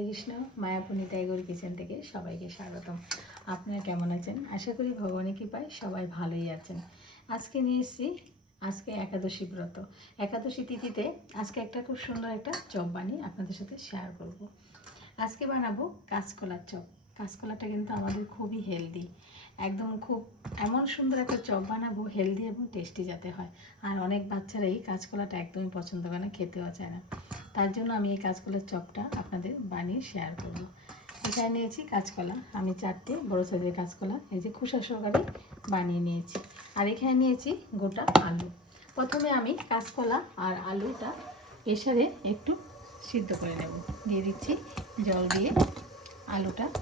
হরে Krishna. মায়াপুনী Tiger kitchen থেকে সবাইকে স্বাগতম। আপনারা কেমন আছেন? আশা করি ভগবানের কৃপায় সবাই ভালোই আছেন। আজকে নিয়ে এসেছি, আজকে একাদশী ব্রত। একাদশী তিথিতে আজকে একটা খুব সুন্দর একটা চপ বানিয়ে আপনাদের সাথে শেয়ার করব। আজকে বানাবো কাঁচকলার চপ। কাঁচকলাটা কিন্তু আমাদের খুবই হেলদি, একদম খুব এমন সুন্দর একটা চপ বানাবো, হেলদি এবং টেস্টি যাতে হয়। আর অনেক বাচ্চারাই কাঁচকলাটা একদমই পছন্দ করে না, খেতেও চায় না। তার জন্য আমি এই কাঁচকলার চপটা আপনাদের বানিয়ে শেয়ার করব। এখানে নিয়েছি কাঁচকলা, আমি 4টে বড়ো সাইজের কাঁচকলা এই যে খোসা সহকারে বানিয়ে নিয়েছি। আর এখানে নিয়েছি গোটা আলু। প্রথমে আমি কাঁচকলা আর আলুটা প্রেসারে একটু সিদ্ধ করে নেব। দিয়ে দিচ্ছি জল দিয়ে,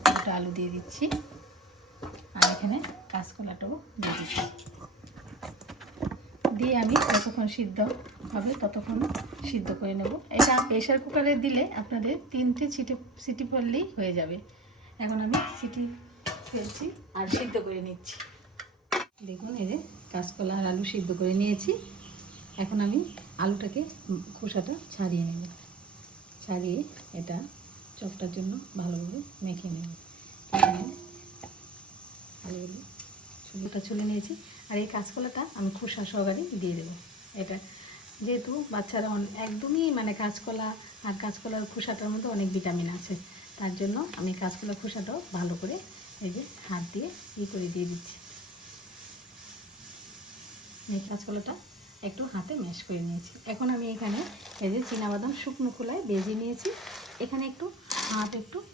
গোটা আলু দিয়ে দিচ্ছি, আর এখানে কাঁচকলাটাও দিয়ে দিচ্ছি। দিয়ে আমি যতক্ষণ সিদ্ধ হবে ততক্ষণ সিদ্ধ করে নেব। এটা প্রেশার কুকারে দিলে আপনাদের 3টে সিটি পড়লেই হয়ে যাবে। এখন আমি সিটি ফেলছি আর সিদ্ধ করে নিচ্ছি। দেখুন এই যে কাঁচকলা আর আলু সিদ্ধ করে নিয়েছি। এখন আমি আলুটাকে খোসাটা ছাড়িয়ে নেব, ছাড়িয়ে এটা চপটার জন্য ভালোভাবে মেখে নেব। আলুগুলো ছুলিটা ছুলে নিয়েছি, আর এই কাঁচকলাটা আমি খোসা সহকারে দিয়ে দেবো। এটা যেহেতু বাচ্চারা একদমই কাঁচকলা আর কাঁচকলার খোসাটার মধ্যে অনেক ভিটামিন আছে, তার জন্য আমি কাঁচকলার খোসাটাও ভালো করে এই যে হাত দিয়ে করে দিয়ে দিচ্ছি। এই কাঁচকলাটা একটু হাতে ম্যাশ করে নিয়েছি। এখন আমি এখানে এই যে চীনাবাদাম শুকনো খোলায় ভেজে নিয়েছি, এখানে একটু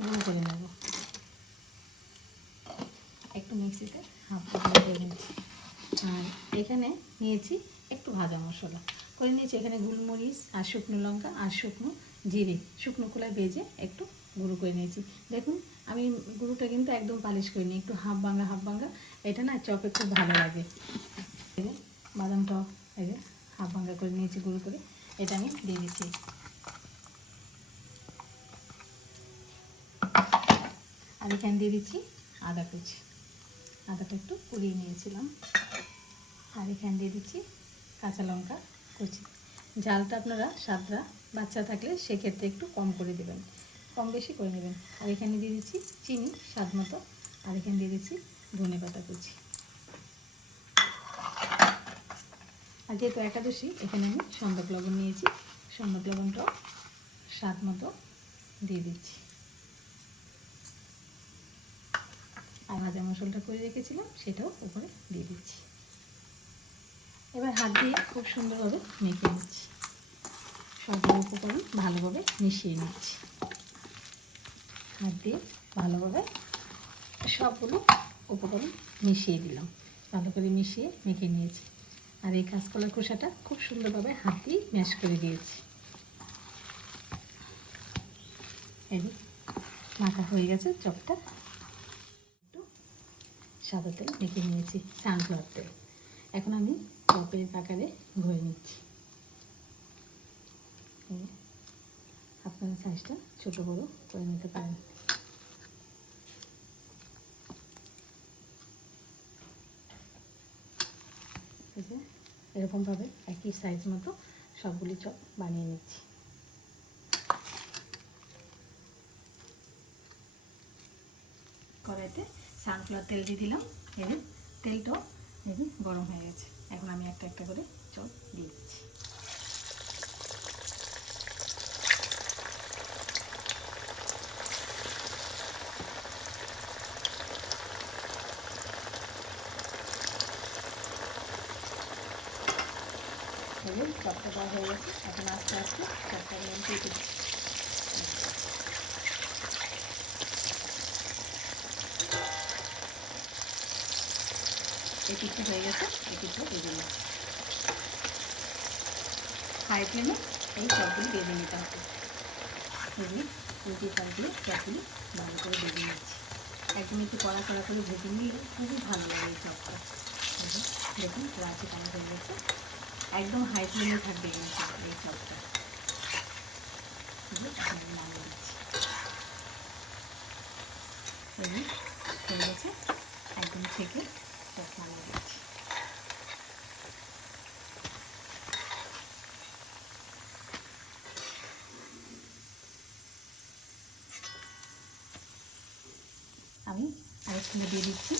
গুঁড়ো করে নেব। একটু মিক্সিতে গুঁড়ো করে নিয়েছি। আর এখানে নিয়েছি একটু ভাজা মশলা করে নিয়েছি। এখানে গোলমরিচ আর শুকনো লঙ্কা আর শুকনো জিরে শুকনো খোলায় ভেজে একটু গুঁড়ো করে নিয়েছি। দেখুন আমি গুঁড়োটা কিন্তু একদম পালিশ করিনি, একটু হাফ ভাঙা। এটা না চপে খুব ভালো লাগে। বাদামটাও এই যে হাফ ভাঙা করে নিয়েছি গুঁড়ো করে, এটা আমি দিয়ে দিচ্ছি। আর এখানে দিয়ে দিচ্ছি আদা কুচি, আদাটা একটু কুড়িয়ে নিয়েছিলাম। আর এখানে দিয়ে দিচ্ছি কাঁচা লঙ্কা কুচি। ঝালটা আপনারা সাদা বাচ্চা থাকলে সেক্ষেত্রে একটু কম করে দেবেন, কম বেশি করে নেবেন। আর এখানে দিয়ে দিচ্ছি চিনি স্বাদ মতো, আর এখানে দিয়ে দিচ্ছি ধনেপাতা কুচি। আর যেহেতু একাদশী এখানে আমি সন্দক লবণ নিয়েছি, সন্দক লবণটাও স্বাদ মতো দিয়ে দিচ্ছি। আর ভাজা মশলাটা করে রেখেছিলাম সেটাও উপরে দিয়ে দিচ্ছি। এবার হাত দিয়ে খুব সুন্দরভাবে মেখে নিচ্ছি, সবগুলো উপকরণ ভালোভাবে মিশিয়ে নিচ্ছি। হাত দিয়ে ভালোভাবে সবগুলো উপকরণ মিশিয়ে দিলাম, ভালো করে মিশিয়ে মেখে নিয়েছি। আর এই কাঁচকলার খোসাটা খুব সুন্দরভাবে হাত দিয়ে ম্যাশ করে দিয়েছি। এই মাখা হয়ে গেছে চপটা। একটু সাদা তেল মেখে নিয়েছি, সানফ্লাওয়ার তেল। এখন আমি চপের আকারে ঘরে নিচ্ছি। আপনারা সাইজটা ছোটো বড়ো করে নিতে পারেন। এরকমভাবে একই সাইজ মতো সবগুলি চপ বানিয়ে নিচ্ছি। কড়াইতে সানফ্লাওয়ার তেল দিয়ে দিলাম, এবার তেলটাও গরম হয়ে গেছে। এখন আমি একটা একটা করে চপ দিয়ে দিচ্ছি। চপটা দেওয়া হয়ে গেছে, এখন আস্তে আস্তে চপটা আমি কেটে দিচ্ছি। এই পিঠটা হয়ে গেছে, এই পিঠটা ভেজে নিচ্ছি। হাই ফ্লেমে এই চপগুলি ভেজে নিতে হবে। উল্টে পাল্টে চপগুলি ভালো করে ভেজে নিচ্ছি। একদম একটু কড়া করে ভেজে নিলে খুবই ভালো লাগে এই চপটা। দেখুন রাতে কালো হয়ে গেছে, একদম হাই ফ্লেমে থাকবে কিন্তু এই চপটা। নামিয়ে দিচ্ছি, হয়ে গেছে, একদম থেকে চপ নামিয়ে দিচ্ছি। আমি আরেকখানে দিয়ে দিচ্ছি।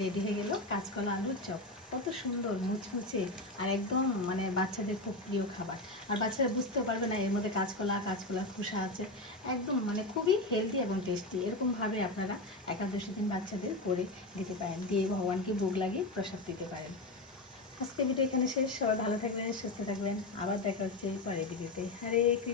রেডি হয়ে গেল কাঁচকলা আলুর চপ। কত সুন্দর মুচমুচে আর একদম মানে বাচ্চাদের খুব প্রিয় খাবার। আর বাচ্চারা বুঝতেও পারবে না এর মধ্যে কাঁচকলার খোসা আছে। একদম মানে খুবই হেলদি এবং টেস্টি। এরকমভাবে আপনারা একাদশী দিন বাচ্চাদের করে দিতে পারেন, দিয়ে ভগবানকে ভোগ লাগিয়ে প্রসাদ দিতে পারেন। আজকে ভিডিও এখানে শেষ। সবাই ভালো থাকবেন, সুস্থ থাকবেন। আবার দেখা হচ্ছে পরের ভিডিওতে। হরে কৃষ্ণ।